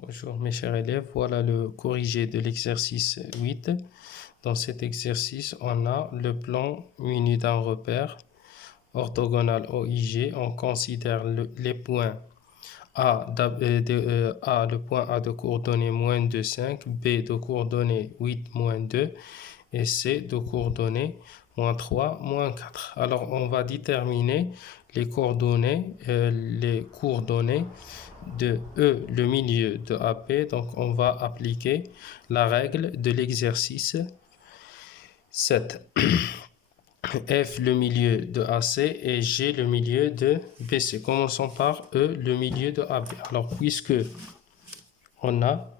Bonjour mes chers élèves, voilà le corrigé de l'exercice 8. Dans cet exercice, on a le plan muni d'un repère orthogonal OIG. On considère les points le point A de coordonnées moins 2, 5, B de coordonnées 8, moins 2 et C de coordonnées moins 3, moins 4. Alors on va déterminer les coordonnées de E, le milieu de AP. Donc on va appliquer la règle de l'exercice 7. F, le milieu de AC, et G, le milieu de BC. Commençons par E, le milieu de AB. Alors puisque on a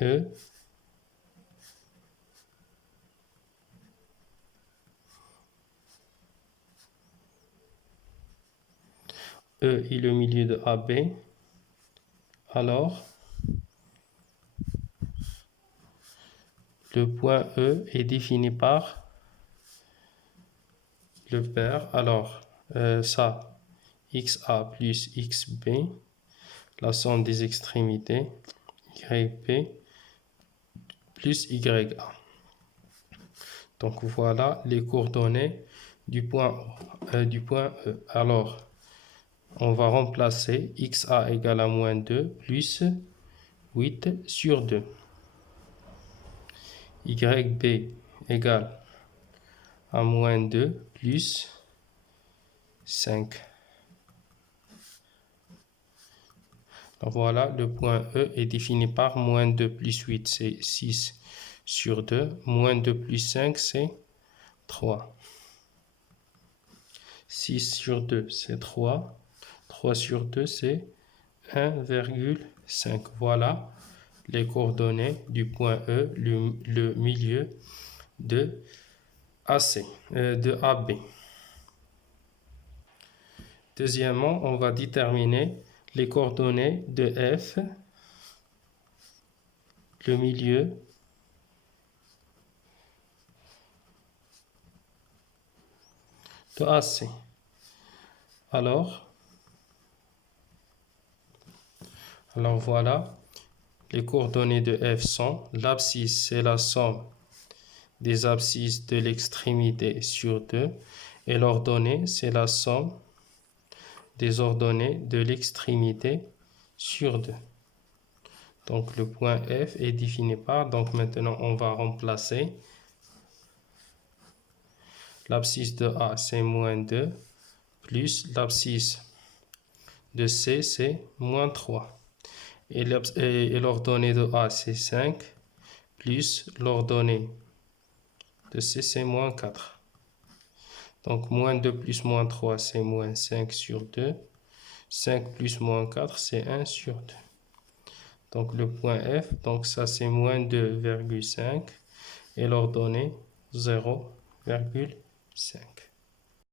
E, E est le milieu de AB, alors le point E est défini par le pair. Alors ça, XA plus XB, la somme des extrémités, YP plus YA. Donc voilà les coordonnées du point E. Alors, on va remplacer XA égale à moins 2 plus 8 sur 2. YB égale à moins 2 plus 5. Donc voilà, le point E est défini par moins 2 plus 8, c'est 6 sur 2. Moins 2 plus 5, c'est 3. 6 sur 2, c'est 3. 3 sur 2, c'est 1,5. Voilà les coordonnées du point E, le milieu de AB. Deuxièmement, on va déterminer les coordonnées de F, le milieu de AC. Alors voilà, les coordonnées de F sont, l'abscisse c'est la somme des abscisses de l'extrémité sur 2 et l'ordonnée c'est la somme des ordonnées de l'extrémité sur 2. Donc le point F est défini par, donc maintenant on va remplacer l'abscisse de A c'est moins 2 plus l'abscisse de C c'est moins 3. Et l'ordonnée de A c'est 5 plus l'ordonnée de C c'est moins 4. Donc moins 2 plus moins 3 c'est moins 5 sur 2. 5 plus moins 4 c'est 1 sur 2. Donc le point F, donc ça c'est moins 2,5 et l'ordonnée 0,5.